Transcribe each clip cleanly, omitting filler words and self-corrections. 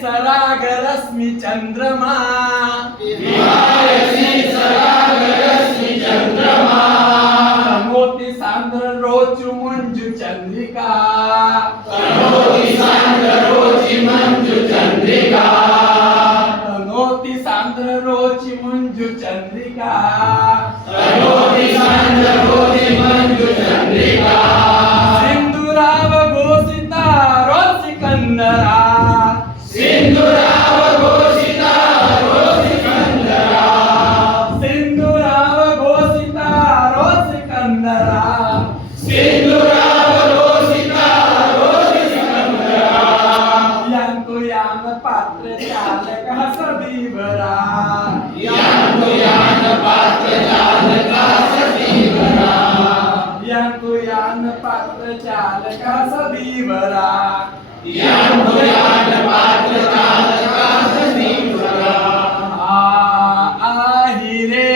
सराग रश्मि चंद्रमा सराग रश्मि चंद्रमा मोती सांद्र रोचु मंजु चंद्रिका मोती सांद्र रोचि मंजु चंद्रिका सिंधुराव घोषिता रोचि कंदरा पात्र चालक सदीवरा यान पात्र चालक सदीवरा यान पात्र चालक सदीवरा यान पात्र चालक सदीवरा आहिरे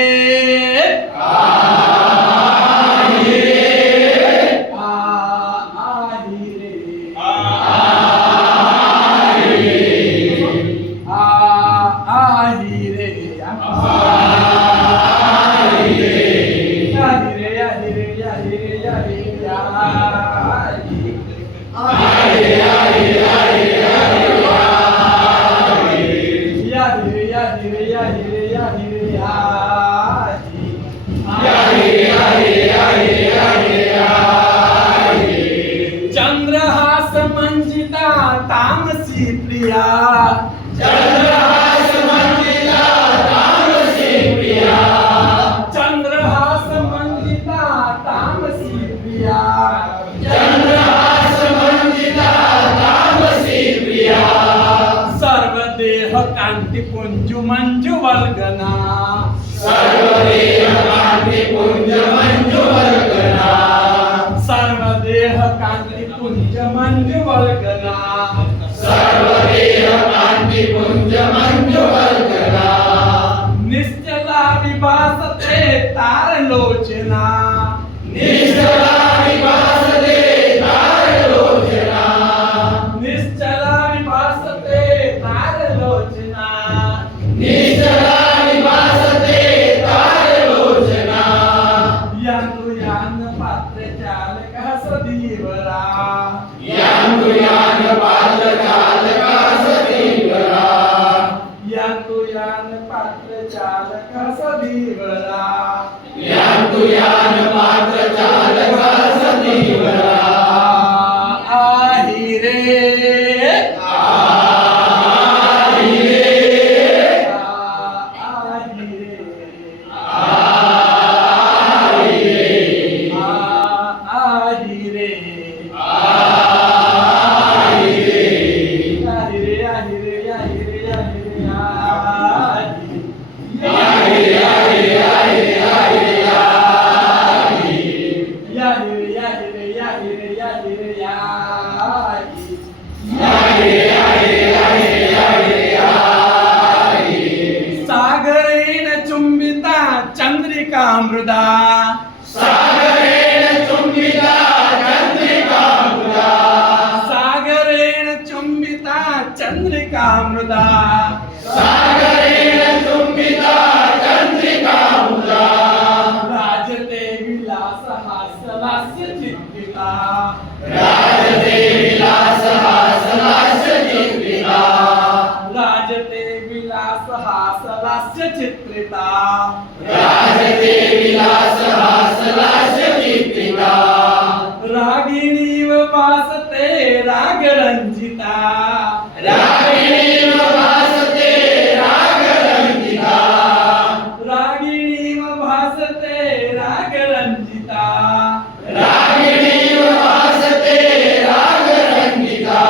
चंद्रहास मंजिता तामसी प्रिया चंद्रहास मंजिता तामसी प्रिया चंद्रहास मंजिता तामसी प्रिया चंद्रहास मंजिता तामसी प्रिया सर्वदेह कांति पुंजु मंजु वल्गना सर्वदेह कांति पुंजु मंजु वल्गना सर्वदेह कांति पुंज मंजु वल्गना सर्वदेह कांति पुंज मंजु वल्गना निश्चला विभासते तारलोचना निश्चला विभासते तारलोचना निश्चला विभासते तारलोचना निश्चला विभासते तारलोचना यान पात्र चालक सदीवरा यान पात्र चालक सदीवरा यान पात्र चालक सदीवरा यान पात्र चालक सदीवरा आहिरे सागरेण चुंबिता चंद्रिका मृदा सागरेण चुंबिता चंद्रिका मृदा सागरेण चुंबिता चंद्रिका मृदा सागरेण चुंबिता चंद्रिका मृदा राजते विलास हास्यलास्य चित्रिका राजते विलास हास्यलास्य चित्रिका राजते विलास हास्यलास्य चित्रिता राजते विलास हास्यलास्य चित्रिता रागिणीव वासते रागरंजिता रागिणीव वासते रागरंजिता रागिणीव भासते रागरंजिता रागिणीव भासते रागरंजिता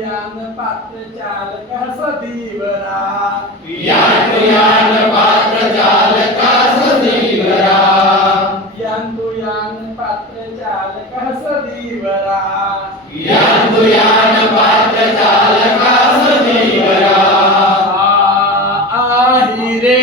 यान पात्र चालक सदीवरा यान यान पात्र चालकास धीवरा यान यान पात्र चालकास धीवरा यान यान पात्र चालकास धीवरा आही रे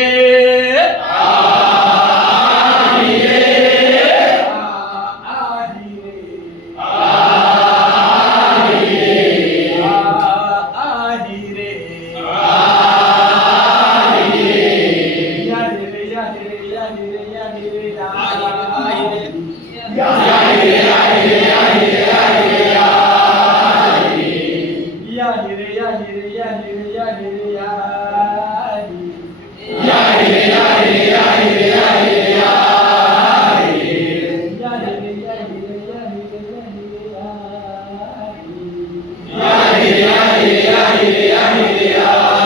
Yeah.